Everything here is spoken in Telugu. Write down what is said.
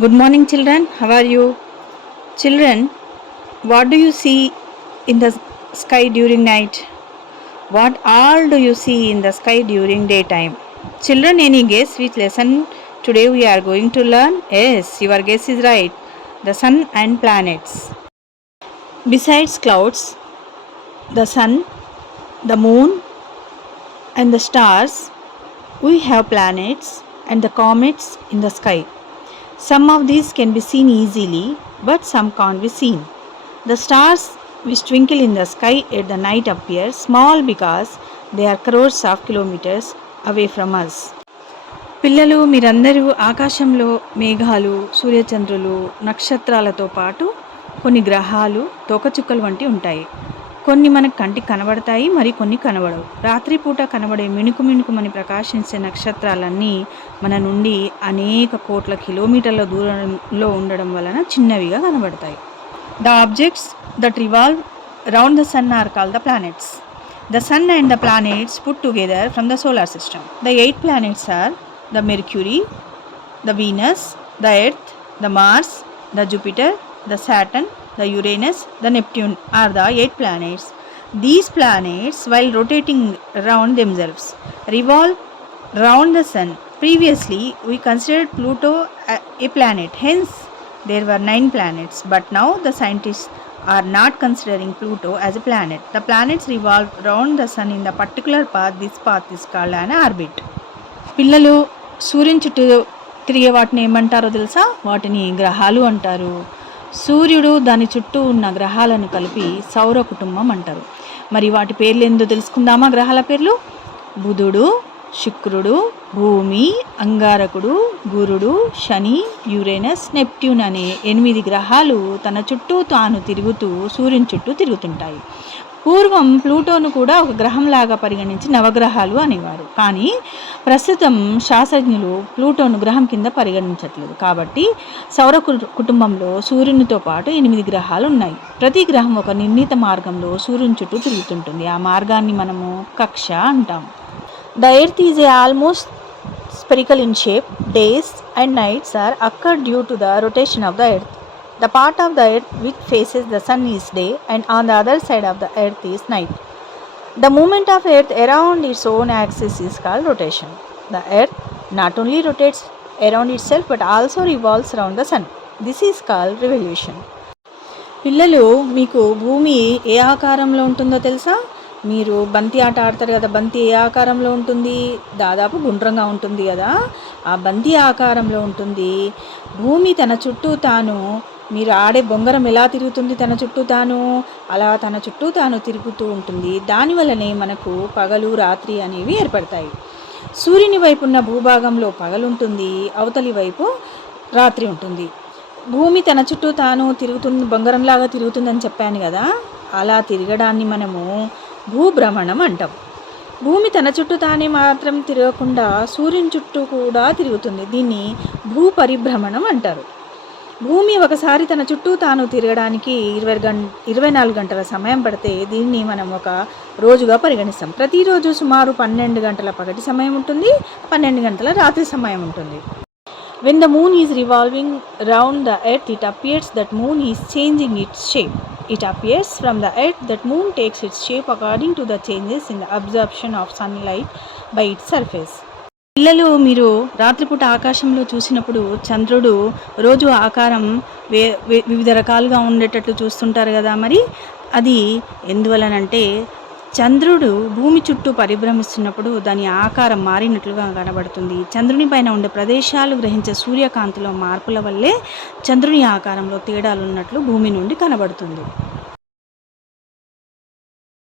Good morning, children. How are you? Children, what do you see in the sky during night? What all do you see in the sky during daytime? Children, any guess which lesson today we are going to learn? Yes, your guess is right. The sun and planets. Besides clouds, the sun, the moon, and the stars, we have planets and the comets in the sky. Some of these can be seen easily, but some can't be seen. The stars which twinkle in the sky at the night appear small because they are crores of kilometers away from us. పిల్లలు మీరందరూ ఆకాశంలో మేఘాలు, సూర్యచంద్రులు, నక్షత్రాలతో పాటు కొన్ని గ్రహాలు, తోకచుక్కలు వంటి ఉంటాయి. కొన్ని మనకు కంటికి కనబడతాయి, మరి కొన్ని కనబడవు. రాత్రిపూట కనబడే మిణుకుమని ప్రకాశించే నక్షత్రాలన్నీ మన నుండి అనేక కోట్ల కిలోమీటర్ల దూరంలో ఉండడం వలన చిన్నవిగా కనబడతాయి. The objects that revolve around the sun are called the planets. The sun and the planets put together from the solar system. The 8 planets are the Mercury, the Venus, the Earth, the Mars, the Jupiter, the Saturn, the Uranus, the Neptune are the 8 planets. These planets, while rotating around themselves, revolve around the sun. Previously, we considered Pluto a planet. Hence, there were 9 planets. But now the scientists are not considering Pluto as a planet. The planets revolve around the sun in the particular path. This path is called an orbit. పిల్లలు సూర్యుని చుట్టూ తిరిగే వాటిని ఏమంటారో తెలుసా? వాటిని గ్రహాలు అంటారు. సూర్యుడు దాని చుట్టూ ఉన్న గ్రహాలను కలిపి సౌర కుటుంబం అంటారు. మరి వాటి పేర్లు ఏందో తెలుసుకుందామా? గ్రహాల పేర్లు: బుధుడు, శుక్రుడు, భూమి, అంగారకుడు, గురుడు, శని, యురేనస్, నెప్ట్యూన్ అనే 8 గ్రహాలు తన చుట్టూ తాను తిరుగుతూ సూర్యుని చుట్టూ తిరుగుతుంటాయి. పూర్వం ప్లూటోను కూడా ఒక గ్రహంలాగా పరిగణించి నవగ్రహాలు అనేవారు. కానీ ప్రస్తుతం శాస్త్రజ్ఞులు ప్లూటోను గ్రహం కింద పరిగణించట్లేదు. కాబట్టి సౌర కుటుంబంలో సూర్యునితో పాటు 8 గ్రహాలు ఉన్నాయి. ప్రతి గ్రహం ఒక నిర్ణీత మార్గంలో సూర్యుని చుట్టూ తిరుగుతుంటుంది. ఆ మార్గాన్ని మనము కక్ష అంటాం. The earth is almost spherical in shape. Days and nights are occur due to the rotation of the earth. The part of the earth which faces the sun is day, and on the other side of the earth is night. The movement of earth around its own axis is called rotation. The earth not only rotates around itself but also revolves around the sun. This is called revolution. పిల్లలు, మీకు భూమి ఏ ఆకారంలో ఉంటుందో తెలుసా? మీరు బంతి ఆట ఆడతారు కదా, బంతి ఏ ఆకారంలో ఉంటుంది? దాదాపు గుండ్రంగా ఉంటుంది కదా. ఆ బంతి ఆకారంలో ఉంటుంది. భూమి తన చుట్టూ తాను, మీరు ఆడే బొంగరం ఎలా తిరుగుతుంది తన చుట్టూ తాను, అలా తన చుట్టూ తాను తిరుగుతూ ఉంటుంది. దానివల్లనే మనకు పగలు రాత్రి అనేవి ఏర్పడతాయి. సూర్యుని వైపు ఉన్న భూభాగంలో పగలుంటుంది, అవతలి వైపు రాత్రి ఉంటుంది. భూమి తన చుట్టూ తాను తిరుగుతుంది, బొంగరంలాగా తిరుగుతుందని చెప్పాను కదా. అలా తిరగడాన్ని మనము భూభ్రమణం అంటాం. భూమి తన చుట్టూ తానే మాత్రం తిరగకుండా సూర్యుని చుట్టూ కూడా తిరుగుతుంది. దీన్ని భూ పరిభ్రమణం అంటారు. భూమి ఒకసారి తన చుట్టూ తాను తిరగడానికి 24 గంటల సమయం పడితే దీన్ని మనం ఒక రోజుగా పరిగణిస్తాం. ప్రతిరోజు సుమారు 12 గంటల పగటి సమయం ఉంటుంది, 12 గంటల రాత్రి సమయం ఉంటుంది. When the moon is revolving around the earth, it appears that moon is changing its shape. It appears from the earth that moon takes its shape according to the changes in the absorption of sunlight by its surface. పిల్లలు, మీరు రాత్రిపూట ఆకాశంలో చూసినప్పుడు చంద్రుడు రోజు ఆకారం వివిధ రకాలుగా ఉండేటట్లు చూస్తుంటారు కదా. మరి అది ఎందువలనంటే చంద్రుడు భూమి చుట్టూ పరిభ్రమిస్తున్నప్పుడు దాని ఆకారం మారినట్లుగా కనబడుతుంది. చంద్రుని పైన ఉండే ప్రదేశాలు గ్రహించే సూర్యకాంతిలో మార్పుల వల్లే చంద్రుని ఆకారంలో తేడాలు ఉన్నట్లు భూమి నుండి కనబడుతుంది.